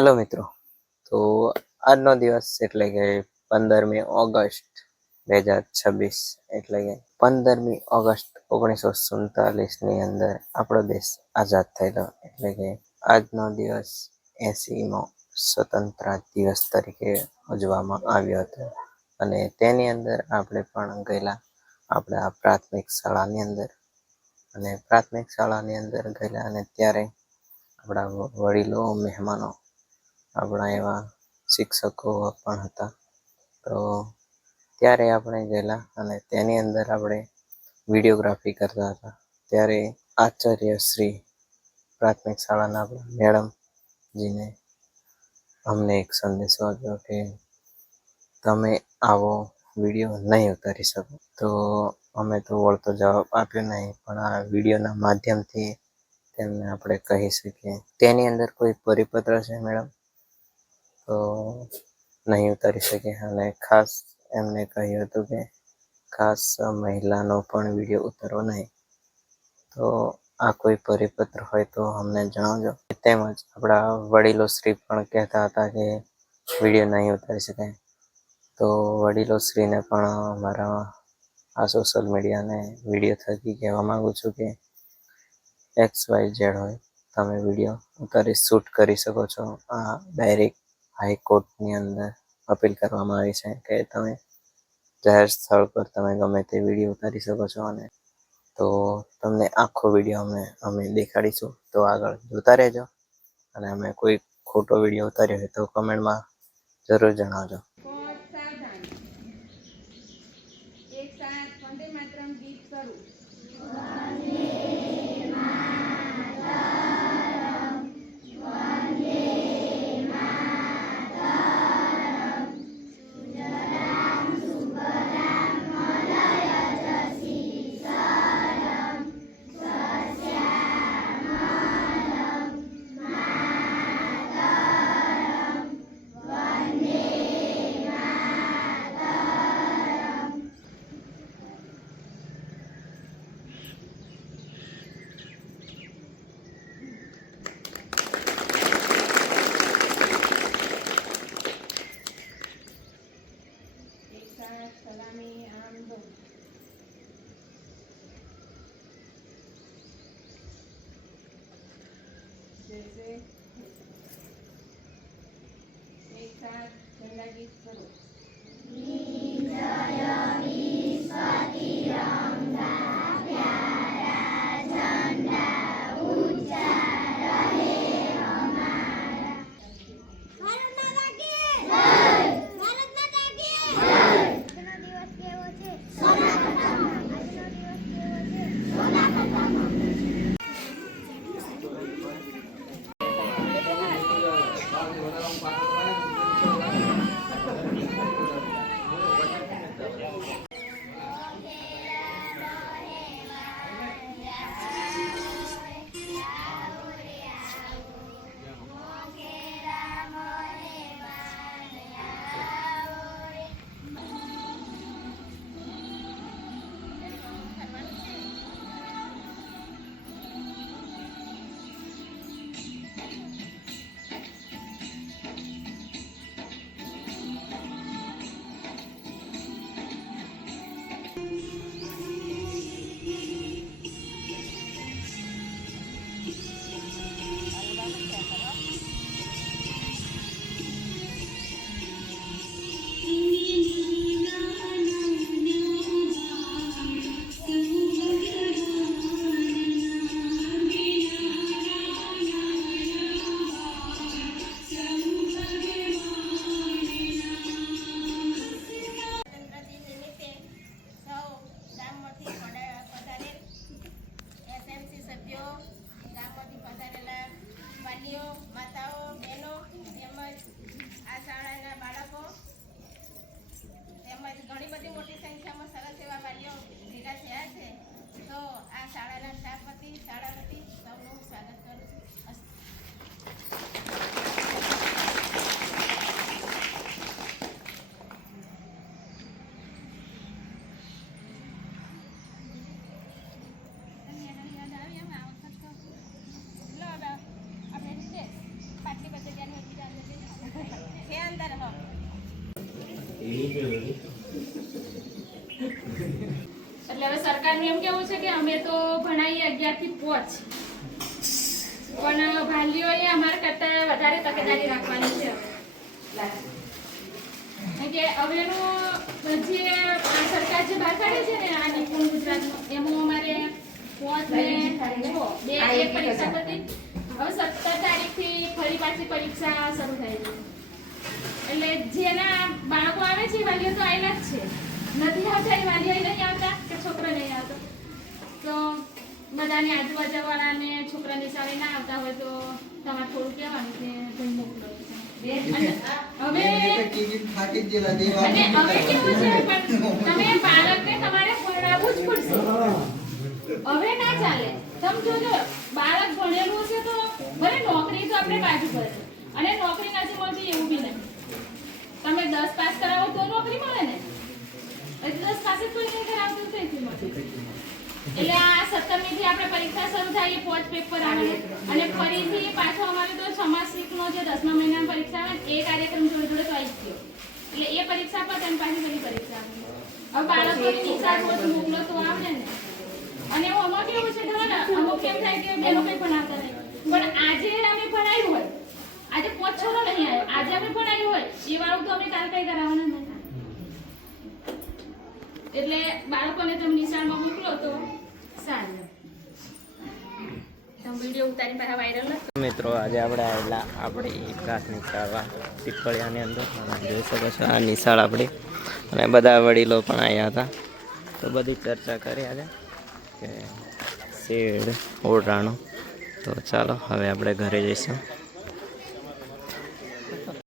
Hello મિત્રો, તો આજનો દિવસ એટલે કે 15મી ઓગસ્ટ 2026 એટલે કે 15મી ઓગસ્ટ 1947ની અંદર આપણો દેશ આઝાદ થયેલો. એટલે કે આજનો દિવસ 80મો સ્વતંત્ર દિવસ તરીકે ઉજવવામાં આવ્યો હતો. અને તેની અંદર આપણે પણ ગયેલા આપણા પ્રાથમિક શાળાની અંદર. અને પ્રાથમિક શાળાની અંદર ગયેલા અને ત્યારે આપણા વડીલો, મહેમાનો, આપણા એવા શિક્ષકો પણ હતા. તો ત્યારે આપણે ગયેલા અને તેની અંદર આપણે વિડીયોગ્રાફી કરતા હતા. ત્યારે આચાર્ય શ્રી પ્રાથમિક શાળાના મેડમજીને અમને એક સંદેશો આપ્યો કે તમે આવો વિડીયો નહીં ઉતારી શકો. તો અમે તો વળતો જવાબ આપ્યો નહીં, પણ આ વિડીયોના માધ્યમથી તેમને આપણે કહી શકીએ. તેની અંદર કોઈ પરિપત્ર છે મેડમ તો નહીં ઉતારી શકે. અને ખાસ એમને કહ્યું હતું કે ખાસ મહિલાનો પણ વિડીયો ઉતારવો નહીં. તો આ કોઈ પરિપત્ર હોય તો અમને જણાવજો. તેમજ આપણા વડીલો શ્રી પણ કહેતા હતા કે વિડીયો નહીં ઉતારી શકાય. તો વડીલો શ્રીને પણ મારા આ સોશિયલ મીડિયાને વિડીયો થકી કહેવા માગું છું કે XYZ હોય તમે વિડીયો ઉતારી શૂટ કરી શકો છો. આ ડાયરેક્ટ હાઈકોર્ટની અંદર અપીલ કરવામાં આવી છે કે તમે જાહેર સ્થળ પર તમે ગમે તે વિડીયો ઉતારી શકો છો. અને તો તમને આખો વિડીયો અમે દેખાડીશું. તો આગળ જોતા રહેજો. અને અમે કોઈ ખોટો વિડીયો ઉતાર્યો હોય તો કમેન્ટમાં જરૂર જણાવજો. સાવધાન. એક સાથ વંદે માતરમ ગીત શરૂ. સલામી આમ દો. जैसे एक साथ झंडा गीत करो. અંદર હા એટલે હવે સરકારનું એમ કેવું છે કે અમે તો ભણાઈએ 11 થી 5 પણ વાલીઓએ અમારા કરતા વધારે તકેદારી રાખવાની છે કે હવેનું જે સરકાર જે બહાર કાઢે છે ને આ નિપુણ ગુજરાતનું એમાં અમારે 5 ને 6 બે એક પરીક્ષા પતી હવે 17 તારીખથી ફરી પાછી પરીક્ષા શરૂ થાય છે એટલે જેના બાળકો આવે છે વાલીઓ તો આવેલા જ છે નથી આવતા એ વાલીઓ નહીં આવતા કે છોકરા નહીં આવતો તો બધાની આજુબાજુવાળાને છોકરા નિશાળે ના આવતા હોય તો તમારે થોડું કહેવાનું કે ભાઈ મોકલો હવે કેવું છે પણ તમે બાળકને તમારે ભણાવવું જ પડશે હવે ના ચાલે તમે જોજો બાળક ભણેલું છે તો ભલે નોકરી તો આપણે બાજુ પર છે અને નોકરી નથી મળતી એવું બી નહીં તમે 10 પાસ કરાવો તો નોકરી મળે ને એટલે 10 પાસ જ કોઈ નહીં કરાવતું તો નથી મળતી એટલે આ 17મી થી આપણે પરીક્ષા શરૂ થાય એ 5 પેપર આવે અને ફરીથી પાછો અમારે તો સમાસિકનો જે 10મા મહિનાની પરીક્ષા આવે એ કાર્યક્રમ જોડે જોડે તો આવી ગયો એટલે એ પરીક્ષા પર અને પાછી બધી પરીક્ષા આવે હવે બાળકોની નિશાળ હોય તો મોકલો તો આવડે ને અને અમુક એવું છે ખબર ને અમુક એમ થાય કે બેનો કંઈ ભણાવતા નહીં પણ આજે અમે ભણાવ્યું હોય આજે 5 છોડો નહીં આવ્યો આજે અમે ભણાવ્યું હોય એ વાળું તો અમે કાલ કઈ કરાવવાના નહીં એટલે બાળકોને તમે નિશાળમાં મોકલો તો સારું તમે વિડીયો ઉતારી પાછા વાયરલ ન મિત્રો આજે આપણે આવેલા આપણી પ્રાથમિક શાળા પીપળિયાની અંદર અને જોઈ શકો છો આ નિશાળ આપણી અને બધા વડીલો પણ આવ્યા હતા તો બધી ચર્ચા કરી આજે કે શેડ ઓરડાનો તો ચાલો હવે આપણે ઘરે જઈશું